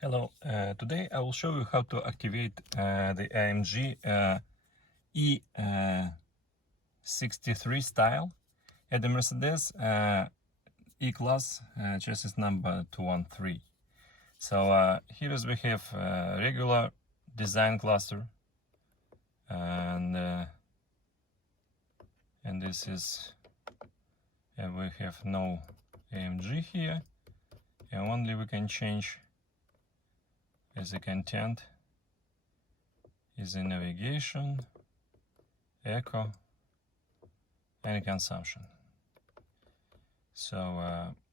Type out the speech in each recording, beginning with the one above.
Hello, today I will show you how to activate the AMG E63 style at the Mercedes E-Class chassis number 213. So here we have regular design cluster, and this is we have no AMG here, and only we can change as the content is in navigation, eco, and consumption. So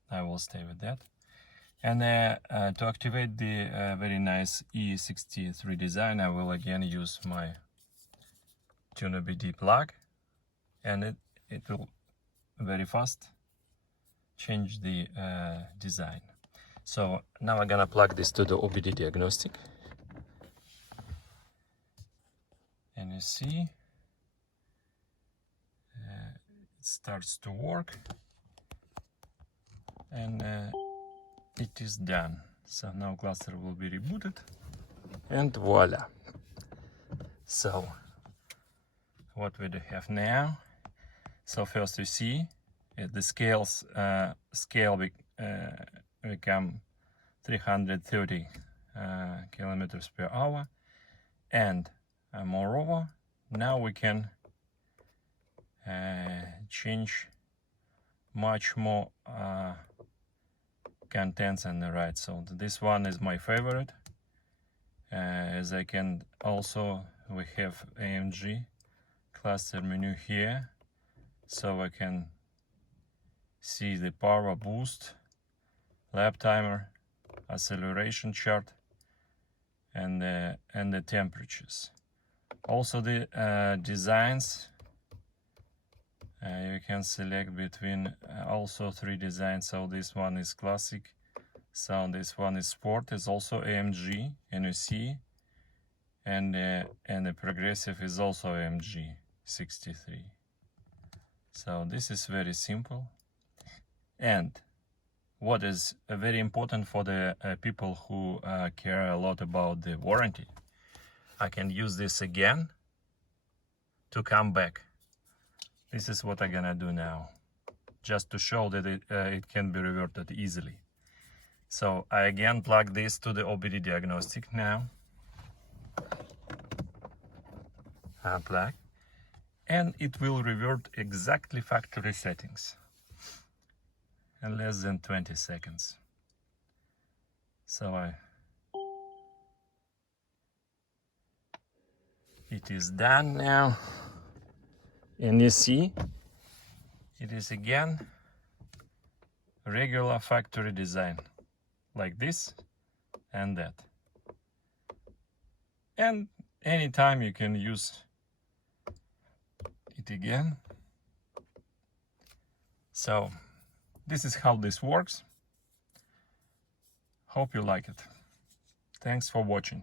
I will stay with that. And to activate the very nice E63 design, I will again use my tuneOBD plug, and it will very fast change the design. So now I'm gonna plug this to the OBD diagnostic, and you see it starts to work, and it is done. So now cluster will be rebooted, and voila. So what we do have now? So first you see the scale become 330 kilometers per hour, and moreover now we can change much more contents on the right. So this one is my favorite, as I can also, we have AMG cluster menu here, so I can see the power boost, lap timer, acceleration chart, and the temperatures. Also the designs, you can select between also 3 designs. So this one is classic, so this one is sport, is also AMG, and you see, and the progressive is also AMG 63. So this is very simple. And what is very important for the people who care a lot about the warranty, I can use this again to come back. This is what I'm gonna do now, just to show that it can be reverted easily. So I again plug this to the OBD diagnostic now. Unplug, and it will revert exactly factory settings in less than 20 seconds. So it is done now, and you see it is again regular factory design, like this and that. And anytime you can use it again. So this is how this works. Hope you like it. Thanks for watching.